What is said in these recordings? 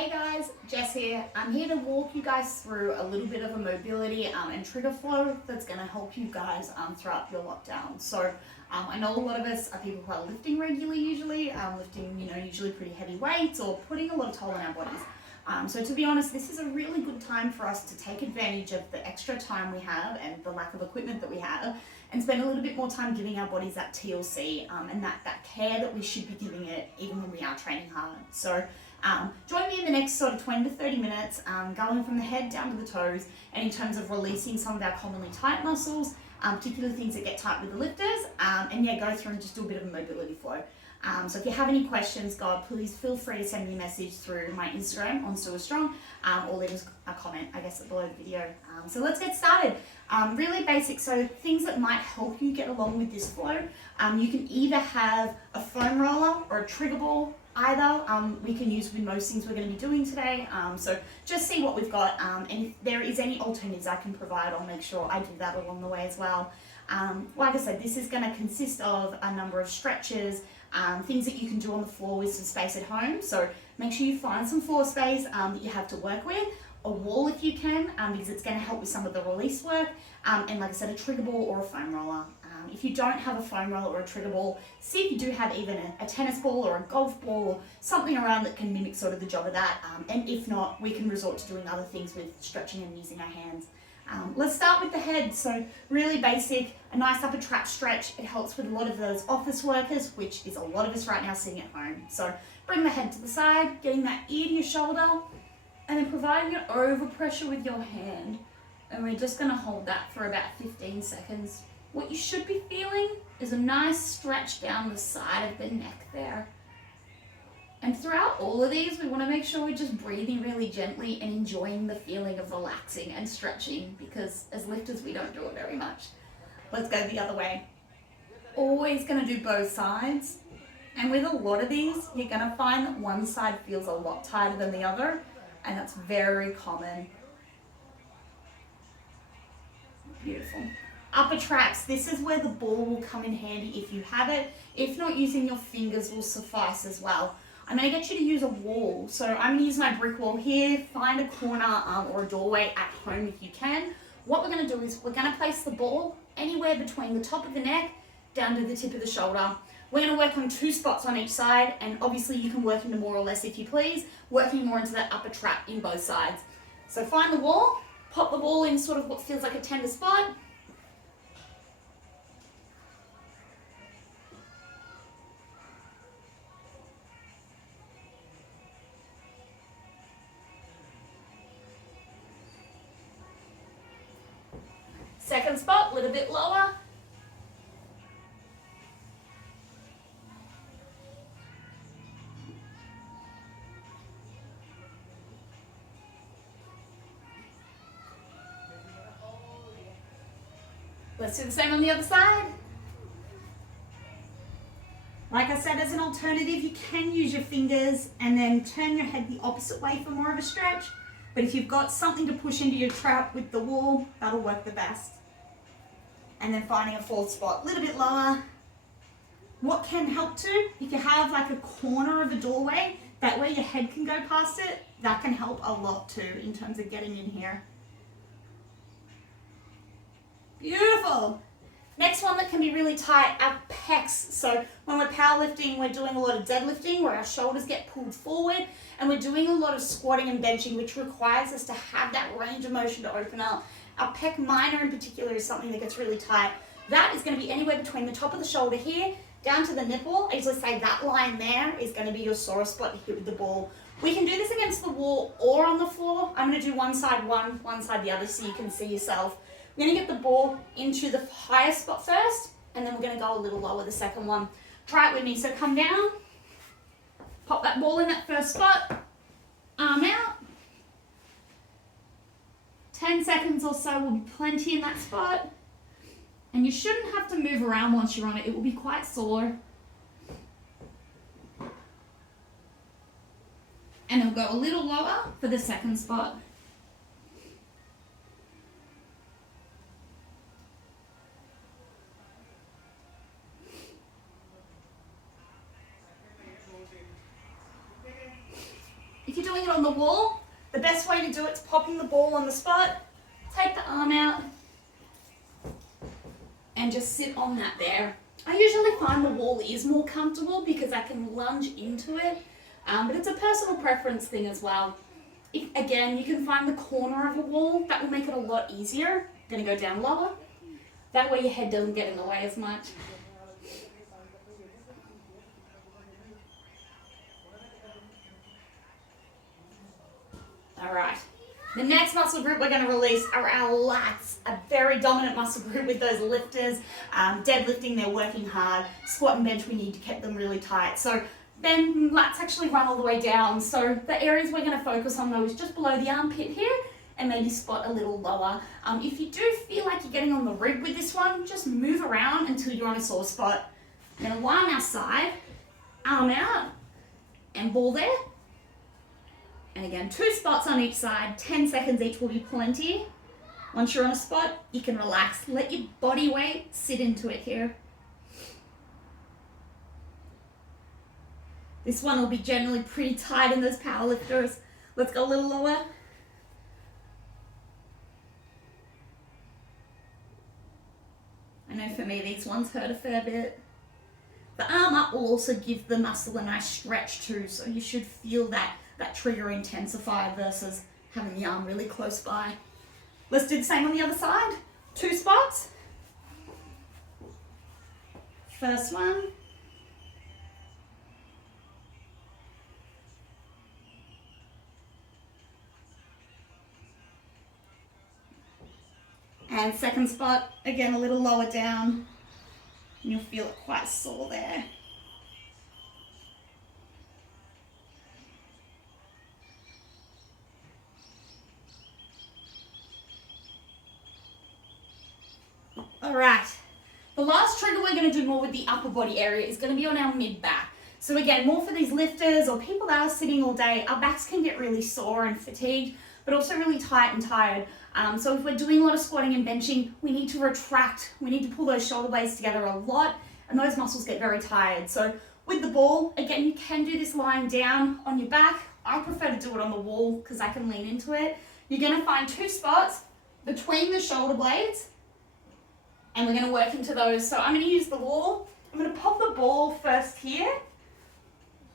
Hey guys, Jess here. I'm here to walk you guys through a little bit of a mobility and trigger flow that's going to help you guys throughout your lockdown. So I know a lot of us are people who are lifting regularly usually, lifting usually pretty heavy weights or putting a lot of toll on our bodies. So to be honest, this is a really good time for us to take advantage of the extra time we have and the lack of equipment that we have and spend a little bit more time giving our bodies that TLC and that care that we should be giving it even when we are training hard. So join me in the next sort of 20 to 30 minutes, going from the head down to the toes, and in terms of releasing some of our commonly tight muscles, particularly things that get tight with the lifters, and go through and just do a bit of a mobility flow. So if you have any questions, please feel free to send me a message through my Instagram on SuaStrong, or leave us a comment, I guess, below the video. So let's get started. Really basic, so things that might help you get along with this flow. You can either have a foam roller or a trigger ball. Either we can use with most things we're going to be doing today. So just see what we've got, and if there is any alternatives I can provide, I'll make sure I do that along the way as well. Like I said, this is going to consist of a number of stretches, things that you can do on the floor with some space at home. So make sure you find some floor space that you have to work with, a wall if you can, because it's going to help with some of the release work, and like I said, a trigger ball or a foam roller. If you don't have a foam roller or a trigger ball, see if you do have even a tennis ball or a golf ball or something around that can mimic sort of the job of that. And if not, we can resort to doing other things with stretching and using our hands. Let's start with the head. So really basic, a nice upper trap stretch. It helps with a lot of those office workers, which is a lot of us right now sitting at home. So bring the head to the side, getting that ear to your shoulder, and then providing an overpressure with your hand. And we're just gonna hold that for about 15 seconds. What you should be feeling is a nice stretch down the side of the neck there. And throughout all of these, we want to make sure we're just breathing really gently and enjoying the feeling of relaxing and stretching, because as lifters, we don't do it very much. Let's go the other way. Always going to do both sides. And with a lot of these, you're going to find that one side feels a lot tighter than the other, and that's very common. Beautiful. Upper traps, this is where the ball will come in handy if you have it. If not, using your fingers will suffice as well. I'm going to get you to use a wall. So I'm going to use my brick wall here. Find a corner or a doorway at home if you can. What we're going to do is we're going to place the ball anywhere between the top of the neck down to the tip of the shoulder. We're going to work on 2 spots on each side, and obviously you can work into more or less if you please, working more into that upper trap in both sides. So find the wall, pop the ball in sort of what feels like a tender spot. Second spot, a little bit lower. Let's do the same on the other side. Like I said, as an alternative, you can use your fingers and then turn your head the opposite way for more of a stretch. But if you've got something to push into your trap with the wall, that'll work the best. And then finding a 4th spot, a little bit lower. What can help too, if you have like a corner of a doorway, that way your head can go past it, that can help a lot too in terms of getting in here. Beautiful. Next one that can be really tight, our pecs. So when we're powerlifting, we're doing a lot of deadlifting where our shoulders get pulled forward, and we're doing a lot of squatting and benching, which requires us to have that range of motion to open up. Our pec minor in particular is something that gets really tight. That is going to be anywhere between the top of the shoulder here down to the nipple. I usually say that line there is going to be your sore spot to hit with the ball. We can do this against the wall or on the floor. I'm going to do one side the other so you can see yourself. We're going to get the ball into the highest spot first, and then we're going to go a little lower the second one. Try it with me. So come down, pop that ball in that first spot, arm out. 10 seconds or so will be plenty in that spot. And you shouldn't have to move around once you're on it. It will be quite sore. And it'll go a little lower for the second spot. If you're doing it on the wall, the best way to do it is popping the ball on the spot, take the arm out, and just sit on that there. I usually find the wall is more comfortable because I can lunge into it, but it's a personal preference thing as well. If, again, you can find the corner of a wall, that will make it a lot easier. I'm going to go down lower. That way your head doesn't get in the way as much. All right. The next muscle group we're going to release are our lats, a very dominant muscle group with those lifters. Deadlifting, they're working hard. Squat and bench, we need to keep them really tight. So then lats actually run all the way down. So the areas we're going to focus on though is just below the armpit here and maybe spot a little lower. If you do feel like you're getting on the rib with this one, just move around until you're on a sore spot. I'm going to lie on our side, arm out, and ball there. And again, 2 spots on each side, 10 seconds each will be plenty. Once you're on a spot, you can relax. Let your body weight sit into it here. This one will be generally pretty tight in those power lifters. Let's go a little lower. I know for me, these ones hurt a fair bit. The arm up will also give the muscle a nice stretch too, so you should feel that trigger intensify versus having the arm really close by. Let's do the same on the other side. 2 spots. First one. And second spot, again a little lower down. And you'll feel it quite sore there. All right, the last trigger we're going to do more with the upper body area is going to be on our mid back. So again, more for these lifters or people that are sitting all day, our backs can get really sore and fatigued, but also really tight and tired. So if we're doing a lot of squatting and benching, we need to retract. We need to pull those shoulder blades together a lot, and those muscles get very tired. So with the ball, again, you can do this lying down on your back. I prefer to do it on the wall because I can lean into it. You're going to find 2 spots between the shoulder blades, and we're going to work into those. So I'm going to use the wall. I'm going to pop the ball first here,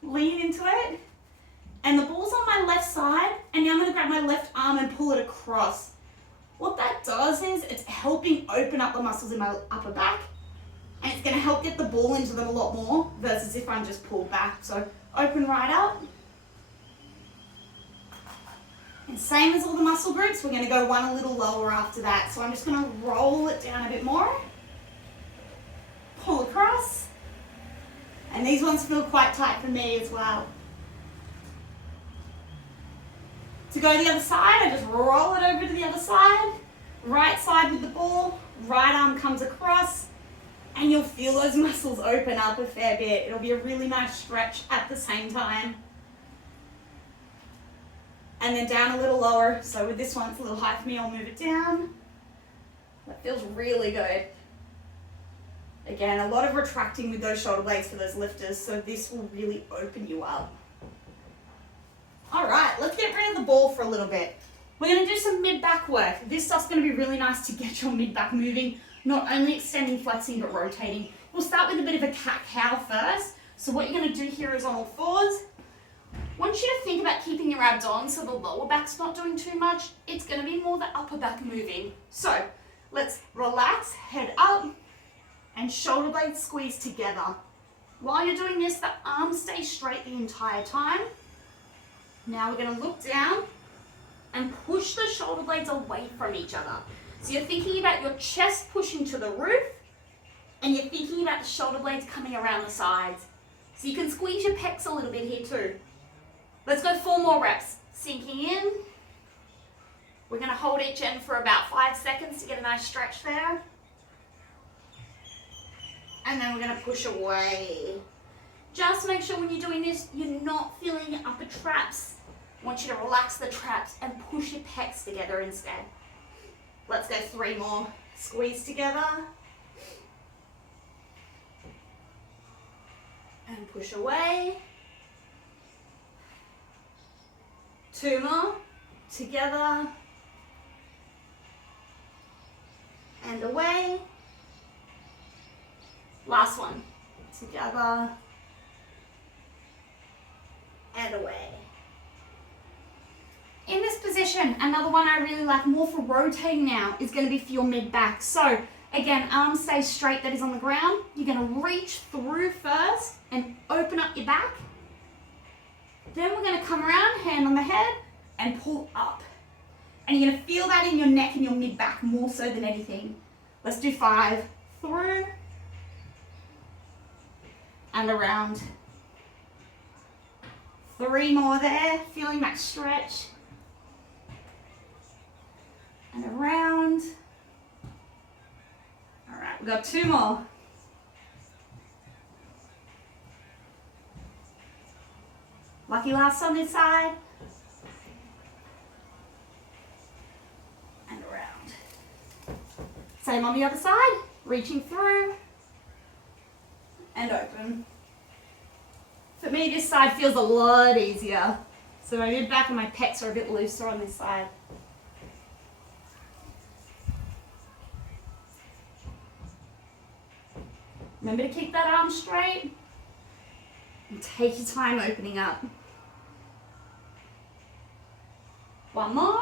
lean into it, and the ball's on my left side, and now I'm going to grab my left arm and pull it across. What that does is it's helping open up the muscles in my upper back, and it's going to help get the ball into them a lot more versus if I'm just pulled back. So open right up. And same as all the muscle groups, we're going to go one a little lower after that. So I'm just going to roll it down a bit more, pull across, and these ones feel quite tight for me as well. To go to the other side, I just roll it over to the other side, right side with the ball, right arm comes across, and you'll feel those muscles open up a fair bit. It'll be a really nice stretch at the same time. And then down a little lower. So with this one, it's a little high for me, I'll move it down. That feels really good. Again, a lot of retracting with those shoulder blades for those lifters, so this will really open you up. All right, let's get rid of the ball for a little bit. We're going to do some mid-back work. This stuff's going to be really nice to get your mid-back moving, not only extending, flexing, but rotating. We'll start with a bit of a cat-cow first. So what you're going to do here is on all fours. I want you to think about keeping your abs on so the lower back's not doing too much. It's going to be more the upper back moving. So let's relax, head up, and shoulder blades squeeze together. While you're doing this, the arms stay straight the entire time. Now we're going to look down and push the shoulder blades away from each other. So you're thinking about your chest pushing to the roof, and you're thinking about the shoulder blades coming around the sides. So you can squeeze your pecs a little bit here too. Let's go 4 more reps. Sinking in. We're going to hold each end for about 5 seconds to get a nice stretch there. And then we're going to push away. Just make sure when you're doing this, you're not feeling your upper traps. I want you to relax the traps and push your pecs together instead. Let's go 3 more. Squeeze together. And push away. 2 more. Together. And away. Last one. Together. And away. In this position, another one I really like more for rotating now is going to be for your mid-back. So again, arms stay straight, that is on the ground. You're going to reach through first and open up your back. Then we're going to come around, hand on the head, and pull up. And you're going to feel that in your neck and your mid-back more so than anything. Let's do 5. Through. And around. 3 more there, feeling that stretch. And around. All right, we've got 2 more. Lucky last on this side. And around. Same on the other side, reaching through and open. For me, this side feels a lot easier. So my mid-back and my pecs are a bit looser on this side. Remember to keep that arm straight and take your time opening up. 1 more.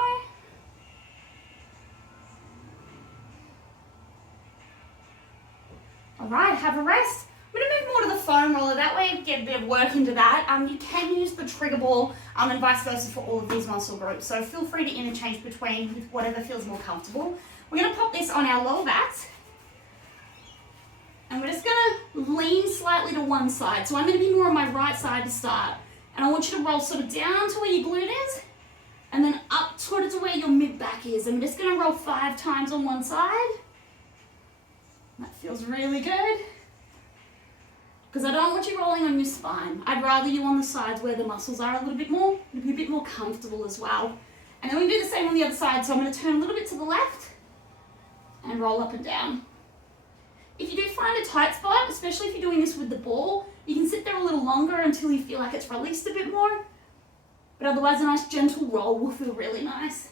All right, have a rest. I'm going to move more to the foam roller, that way get a bit of work into that. You can use the trigger ball and vice versa for all of these muscle groups, so feel free to interchange between whatever feels more comfortable. We're going to pop this on our lower backs, and we're just going to lean slightly to one side. So I'm going to be more on my right side to start, and I want you to roll sort of down to where your glute is, and then up towards where your mid-back is. I'm just going to roll 5 times on one side. That feels really good. Because I don't want you rolling on your spine. I'd rather you on the sides where the muscles are a little bit more. It'll be a bit more comfortable as well. And then we do the same on the other side. So I'm going to turn a little bit to the left and roll up and down. If you do find a tight spot, especially if you're doing this with the ball, you can sit there a little longer until you feel like it's released a bit more. But otherwise, a nice gentle roll will feel really nice.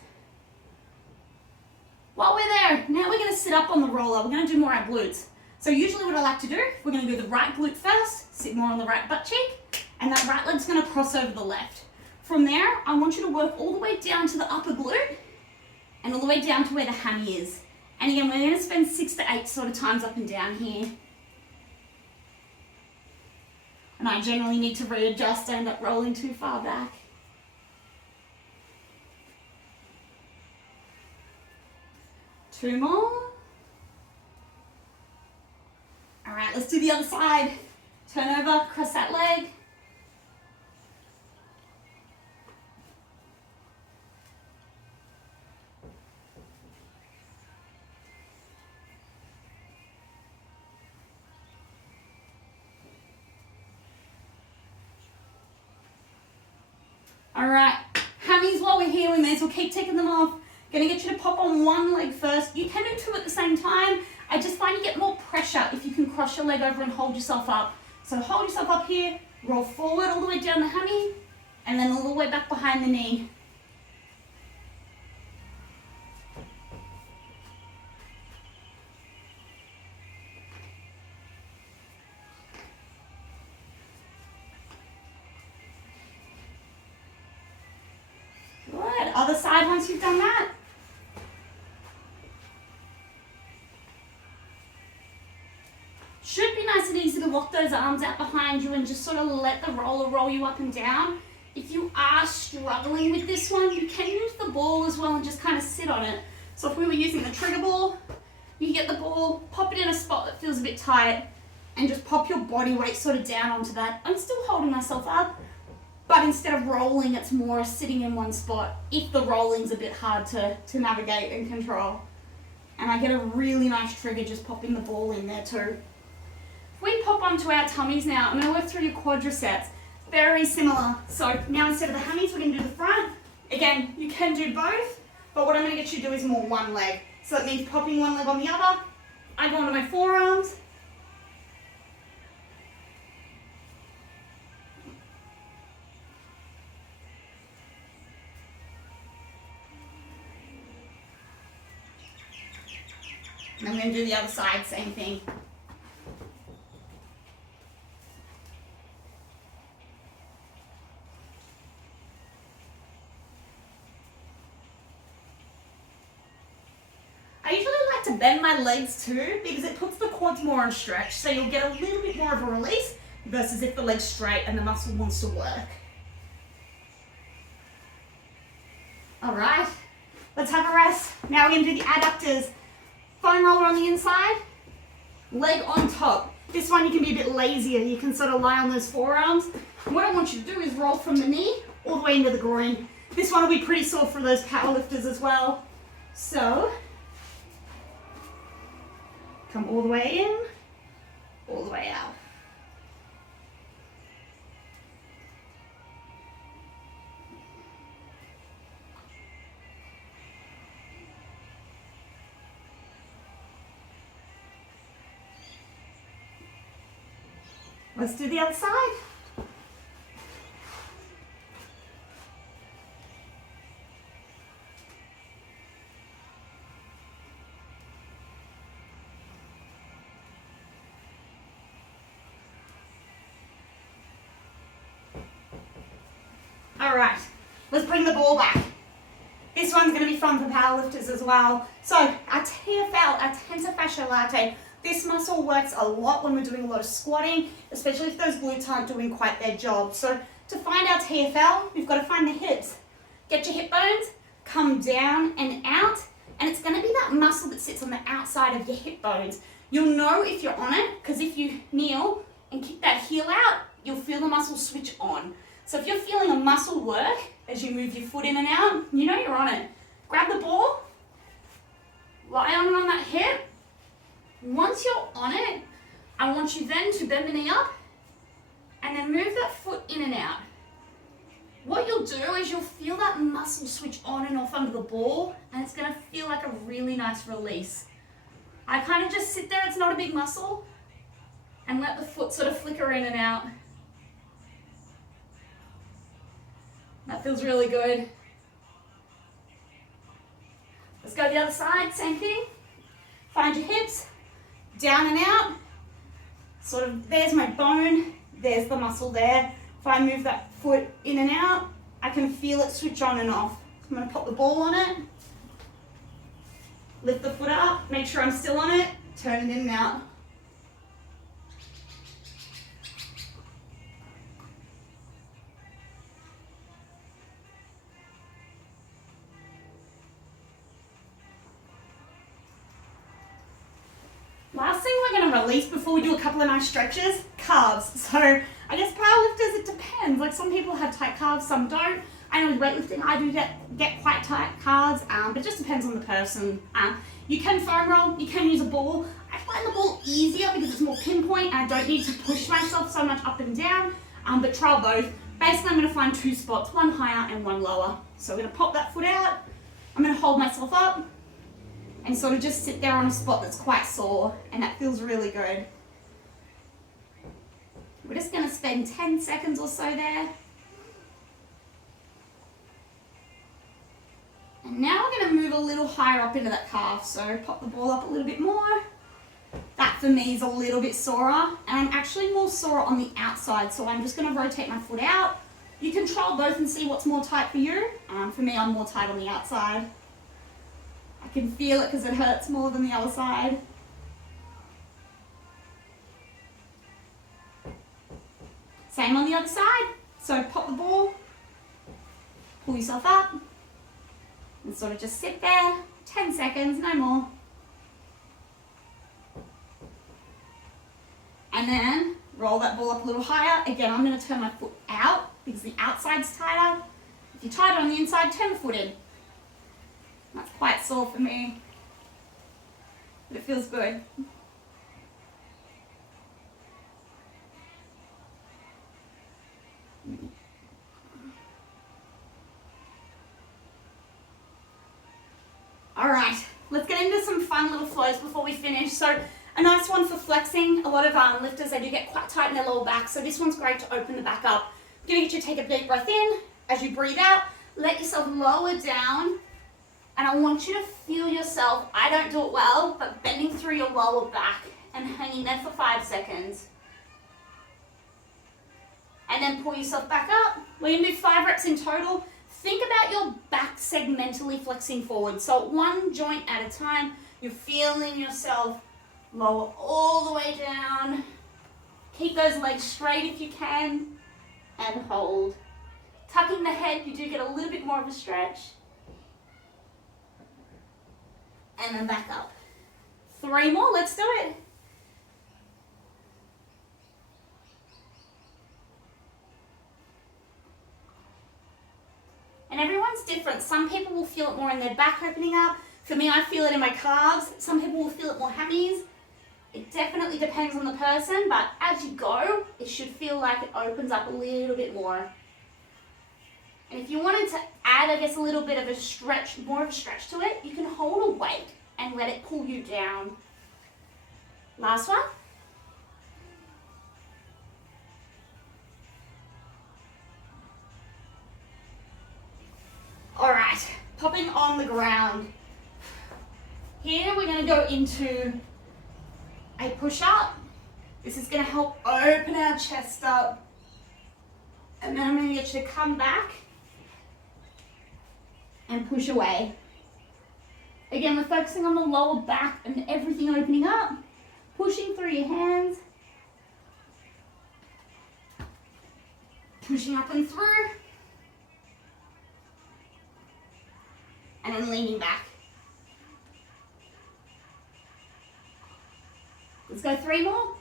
While we're there, now we're going to sit up on the roller. We're going to do more our glutes. So usually what I like to do, we're going to do the right glute first, sit more on the right butt cheek, and that right leg's going to cross over the left. From there, I want you to work all the way down to the upper glute and all the way down to where the hammy is. And again, we're going to spend 6 to 8 sort of times up and down here. And I generally need to readjust. I end up rolling too far back. Two more. All right, let's do the other side. Turn over, cross that leg. All right, hammies while we're here, we may as well keep taking them off. Gonna get you to pop on one leg first. You can do 2 at the same time. I just find you get more pressure if you can cross your leg over and hold yourself up. So hold yourself up here, roll forward all the way down the hammy, and then all the way back behind the knee. Good, other side once you've done that. Should be nice and easy to lock those arms out behind you and just sort of let the roller roll you up and down. If you are struggling with this one, you can use the ball as well and just kind of sit on it. So if we were using the trigger ball, you get the ball, pop it in a spot that feels a bit tight, and just pop your body weight sort of down onto that. I'm still holding myself up, but instead of rolling, it's more sitting in one spot if the rolling's a bit hard to navigate and control. And I get a really nice trigger just popping the ball in there too. We pop onto our tummies now. I'm going to work through your quadriceps. Very similar. So now instead of the hammies, we're going to do the front. Again, you can do both, but what I'm going to get you to do is more one leg. So that means popping one leg on the other. I go onto my forearms. And I'm going to do the other side, same thing. I usually like to bend my legs too because it puts the quads more on stretch, so you'll get a little bit more of a release versus if the leg's straight and the muscle wants to work. All right, let's have a rest. Now we're going to do the adductors. Foam roller on the inside, leg on top. This one you can be a bit lazier. You can sort of lie on those forearms. And what I want you to do is roll from the knee all the way into the groin. This one will be pretty sore for those power lifters as well. So, come all the way in, all the way out. Let's do the other side. All right, let's bring the ball back. This one's going to be fun for powerlifters as well. So our TFL, our tensor fasciae latae, this muscle works a lot when we're doing a lot of squatting, especially if those glutes aren't doing quite their job. So to find our TFL, we've got to find the hips. Get your hip bones, come down and out, and it's going to be that muscle that sits on the outside of your hip bones. You'll know if you're on it, because if you kneel and kick that heel out, you'll feel the muscle switch on. So if you're feeling a muscle work as you move your foot in and out, you know you're on it. Grab the ball, lie on that hip. Once you're on it, I want you then to bend the knee up and then move that foot in and out. What you'll do is you'll feel that muscle switch on and off under the ball, and it's going to feel like a really nice release. I kind of just sit there, it's not a big muscle, and let the foot sort of flicker in and out. That feels really good. Let's go the other side, same thing. Find your hips, down and out. Sort of, there's my bone, there's the muscle there. If I move that foot in and out, I can feel it switch on and off. I'm going to pop the ball on it, lift the foot up, make sure I'm still on it, turn it in and out. Last thing we're going to release before we do a couple of nice stretches, calves. So I guess powerlifters, it depends. Like some people have tight calves, some don't. I know with weightlifting I do get quite tight calves, but it just depends on the person. You can foam roll, you can use a ball. I find the ball easier because it's more pinpoint and I don't need to push myself so much up and down, but trial both. Basically I'm going to find two spots, one higher and one lower. So we're going to pop that foot out, I'm going to hold myself up, and sort of just sit there on a spot that's quite sore, and that feels really good. We're just going to spend 10 seconds or so there. And now we're going to move a little higher up into that calf, so pop the ball up a little bit more. That for me is a little bit sorer, and I'm actually more sore on the outside, so I'm just going to rotate my foot out. You can trial both and see what's more tight for you. For me, I'm more tight on the outside. I can feel it because it hurts more than the other side. Same on the other side. So pop the ball, pull yourself up, and sort of just sit there, 10 seconds, no more. And then roll that ball up a little higher. Again, I'm going to turn my foot out because the outside's tighter. If you're tighter on the inside, turn the foot in. That's quite sore for me, but it feels good. All right, let's get into some fun little flows before we finish. So a nice one for flexing. A lot of lifters, they do get quite tight in their lower back, so this one's great to open the back up. I'm gonna get you to take a deep breath in. As you breathe out, let yourself lower down And I want you to feel yourself, I don't do it well, but bending through your lower back and hanging there for 5 seconds. And then pull yourself back up. We're gonna do 5 reps in total. Think about your back segmentally flexing forward. So one joint at a time, you're feeling yourself lower all the way down. Keep those legs straight if you can, and hold. Tucking the head, you do get a little bit more of a stretch. And then back up. 3 more, let's do it. And everyone's different. Some people will feel it more in their back opening up. For me, I feel it in my calves. Some people will feel it more hammies. It definitely depends on the person, but as you go, it should feel like it opens up a little bit more. And if you wanted to add, I guess, a little bit of a stretch, more of a stretch to it, you can hold a weight and let it pull you down. Last one. All right, popping on the ground. Here we're gonna go into a push-up. This is gonna help open our chest up. And then I'm gonna get you to come back and push away. Again, we're focusing on the lower back and everything opening up. Pushing through your hands. Pushing up and through. And then leaning back. Let's go 3 more.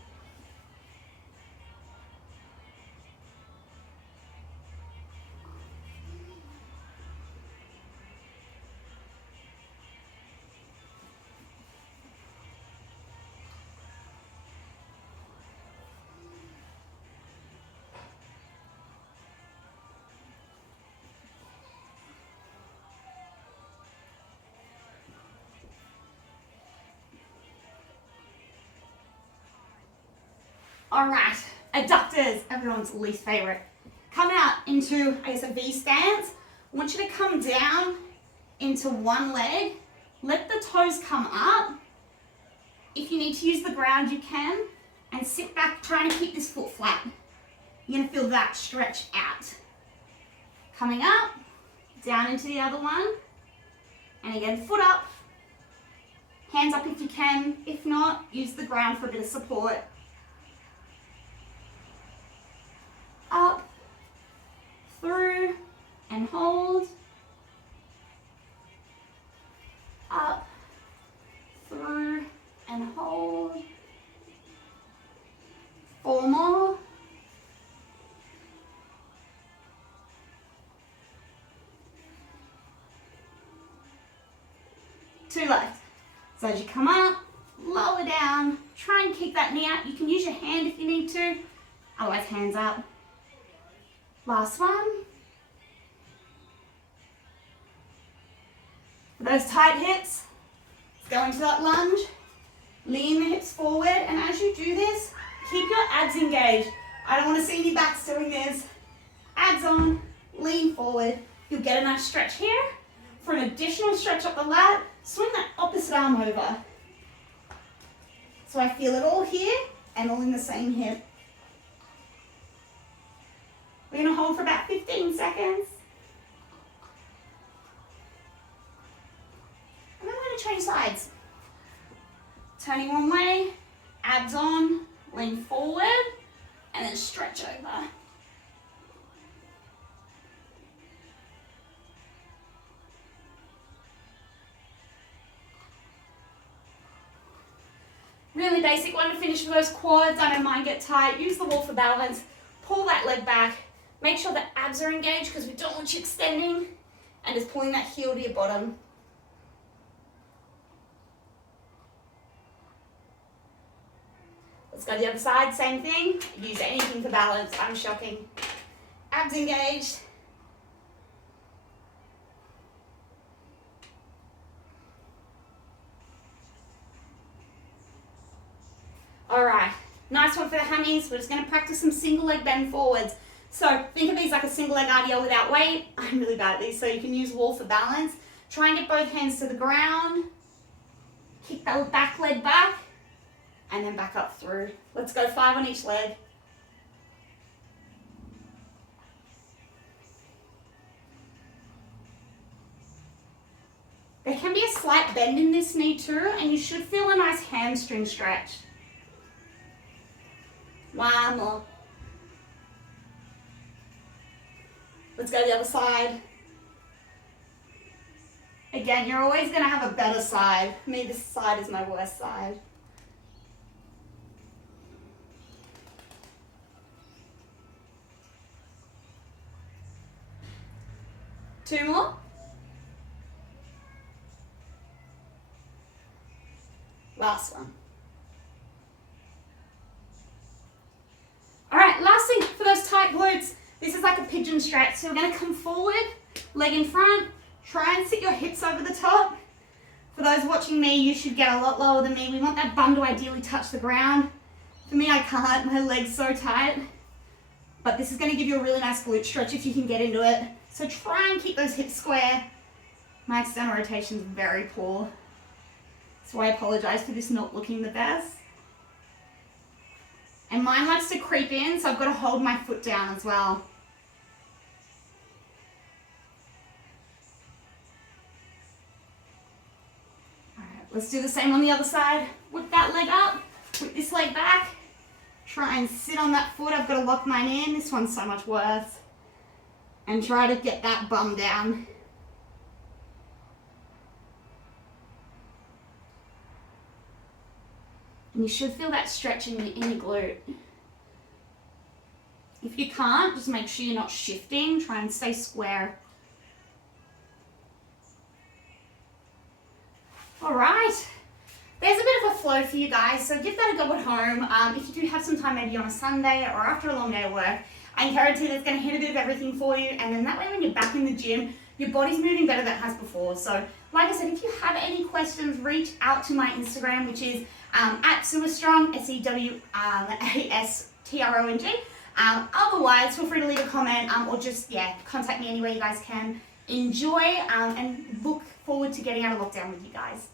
All right, adductors, everyone's least favorite. Come out into, I guess, a V stance. I want you to come down into one leg. Let the toes come up. If you need to use the ground, you can. And sit back, trying to keep this foot flat. You're gonna feel that stretch out. Coming up, down into the other one. And again, foot up. Hands up if you can. If not, use the ground for a bit of support. Up, through, and hold. Up, through, and hold. 4 more. Two left. So as you come up, lower down, try and keep that knee out. You can use your hand if you need to, otherwise hands up. Last one. For those tight hips, let's go into that lunge. Lean the hips forward, and as you do this, keep your abs engaged. I don't want to see any backs doing this. Abs on, lean forward. You'll get a nice stretch here. For an additional stretch up the lat, swing that opposite arm over. So I feel it all here and all in the same hip. We're going to hold for about 15 seconds. And then we're going to change sides. Turning one way, abs on, lean forward, and then stretch over. Really basic one to finish for those quads. I don't mind, get tight. Use the wall for balance. Pull that leg back. Make sure the abs are engaged because we don't want you extending. And just pulling that heel to your bottom. Let's go to the other side, same thing. Use anything for balance, I'm shocking. Abs engaged. All right, nice one for the hammies. We're just gonna practice some single leg bend forwards. So think of these like a single leg RDL without weight. I'm really bad at these, so you can use wall for balance. Try and get both hands to the ground. Kick that back leg back, and then back up through. Let's go 5 on each leg. There can be a slight bend in this knee too, and you should feel a nice hamstring stretch. 1 more. Let's go the other side. Again, you're always going to have a better side. Me, this side is my worst side. Two more. Last one. All right, last thing for those tight glutes. This is like a pigeon stretch. So we're going to come forward, leg in front. Try and sit your hips over the top. For those watching me, you should get a lot lower than me. We want that bum to ideally touch the ground. For me, I can't. My leg's so tight. But this is going to give you a really nice glute stretch if you can get into it. So try and keep those hips square. My external rotation is very poor. So I apologize for this not looking the best. And mine likes to creep in, so I've got to hold my foot down as well. All right, let's do the same on the other side. Whip that leg up, whip this leg back. Try and sit on that foot. I've got to lock mine in. This one's so much worse. And try to get that bum down. And you should feel that stretch in your glute. If you can't, just make sure you're not shifting. Try and stay square. All right. There's a bit of a flow for you guys, so give that a go at home. If you do have some time, maybe on a Sunday or after a long day of work, I encourage you that's going to hit a bit of everything for you, and then that way when you're back in the gym, your body's moving better than it has before. So, like I said, if you have any questions, reach out to my Instagram, which is at Sewastrong, SEWASTRONG. Otherwise, feel free to leave a comment or just, contact me anywhere you guys can. Enjoy and look forward to getting out of lockdown with you guys.